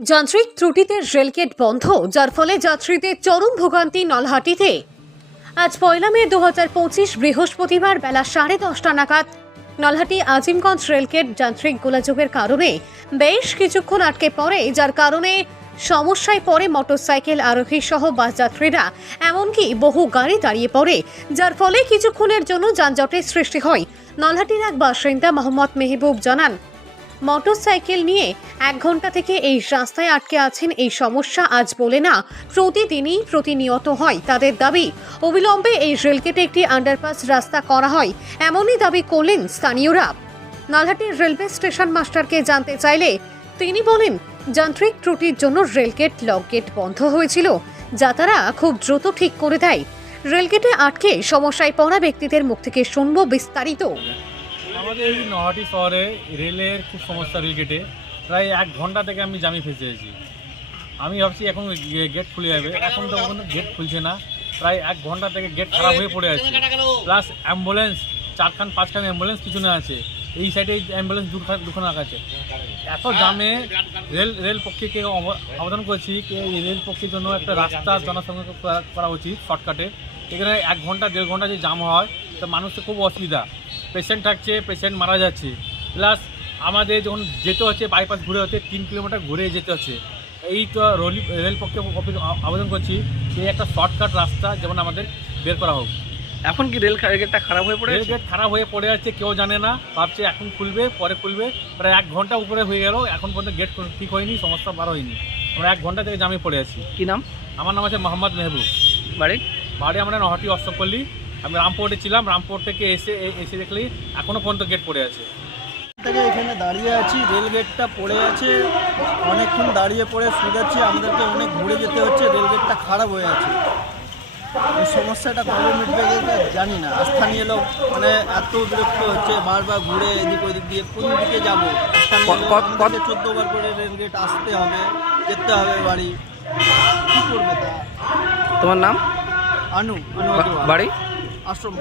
যান্ত্রিক ত্রুটিতে রেলগেট বন্ধ, যার ফলে যাত্রীদের চরম ভোগান্তি নলহাটিতে। আজ 1 মে 2025 বৃহস্পতিবার বেলা 10:30 নাগাদ নলহাটি আজিমগঞ্জ রেলগেট যান্ত্রিক গোলযোগের কারণে বেশ কিছুক্ষণ আটকে পড়ে, যার কারণে সমস্যায় পড়ে মোটরসাইকেল আরোহী সহ বাস যাত্রীরা, এমনকি বহু গাড়ি দাঁড়িয়ে পড়ে, যার ফলে কিছুক্ষণের জন্য যানজটের সৃষ্টি হয়। নলহাটির এক বাসিন্দা মোহাম্মদ মেহবুব জানান, মোটরসাইকেল নিয়ে 1 ঘন্টা থেকে এই রাস্তায় আটকে আছেন। এই সমস্যা আজ বলে না, প্রতিদিনই প্রতিনিয়ত হয়। তাদের দাবি, অবিলম্বে এই রেলগেটে একটি আন্ডারপাস রাস্তা করা হয়, এমনই দাবি করলেন স্থানীয়রা। নলহাটির রেলওয়ে স্টেশন মাস্টারকে জানতে চাইলে তিনি বলেন, যান্ত্রিক ত্রুটির জন্য রেলগেট লকগেট বন্ধ হয়েছিল, যা তারা খুব দ্রুত ঠিক করে দেয়। রেলগেটে আটকে সমস্যায় পড়া ব্যক্তিদের মুখ থেকে শুনব বিস্তারিত। আমাদের এই নলহাটি শহরে রেলের খুব সমস্যা। রেলগেটে প্রায় 1 ঘন্টা থেকে আমি জামে ফেসে আছি। আমি ভাবছি এখন গেট খুলে যাবে, এখন তো কোনো গেট খুলছে না। প্রায় 1 ঘন্টা থেকে গেট খারাপ হয়ে পড়ে আছে। প্লাস অ্যাম্বুলেন্স 4-5খান অ্যাম্বুলেন্স পিছনে আছে, এই সাইডে অ্যাম্বুলেন্স দুখানা আছে। এত জামে রেল পক্ষীকে আবেদন করেছি যে রেল পক্ষীর জন্য একটা রাস্তা জনসংযোগ করা উচিত শর্টকাটে। এখানে 1 ঘন্টা 1.5 ঘন্টা যে জাম হয়, তো মানুষের খুব অসুবিধা। পেশেন্ট থাকছে, পেশেন্ট মারা যাচ্ছে। প্লাস আমাদের যখন যেতে হচ্ছে বাইপাস ঘুরে হচ্ছে 3 কিলোমিটার ঘুরে যেতে হচ্ছে। এই তো রেল পক্ষে আবেদন করছি যে একটা শর্টকাট রাস্তা যেমন আমাদের বের করা হোক। এখন কি রেলগেটটা খারাপ হয়ে পড়ে আছে? রেলগেট খারাপ হয়ে পড়ে আছে, কেউ জানে না, ভাবছে এখন খুলবে পরে খুলবে। প্রায় 1 ঘন্টা উপরে হয়ে গেল, এখন পর্যন্ত গেট ঠিক হয়নি, সমস্যা বার হয়নি। আমরা 1 ঘন্টা থেকে জামে পড়ে আছি। কি নাম? আমার নাম আছে মোহাম্মদ মেহবুব। বাড়ি আমরা নলহাটি অশ্বপল্লী। আমি রামপুরহাটে ছিলাম, রামপুর থেকে এসে দেখলি এখনো পর্যন্ত গেট পড়ে আছে। থেকে এখানে দাঁড়িয়ে আছি, রেলগেটটা পড়ে আছে, অনেকক্ষণ দাঁড়িয়ে পড়ে শুধাচ্ছি, আমাদেরকে অনেক ঘুরে যেতে হচ্ছে, রেলগেটটা খারাপ হয়ে আছে। এই সমস্যাটা কবে মিটবে জানি না। স্থানীয় লোক মানে এত বিরক্ত হচ্ছে, বারবার ঘুরে এদিক ওদিক দিয়ে কোন দিকে যাবো। স্থানীয় 14 বার করে রেলগেট আসতে হবে, যেতে হবে বাড়ি, কী করবে তা? তোমার নাম? আনু বাড়ি? আশ্রম।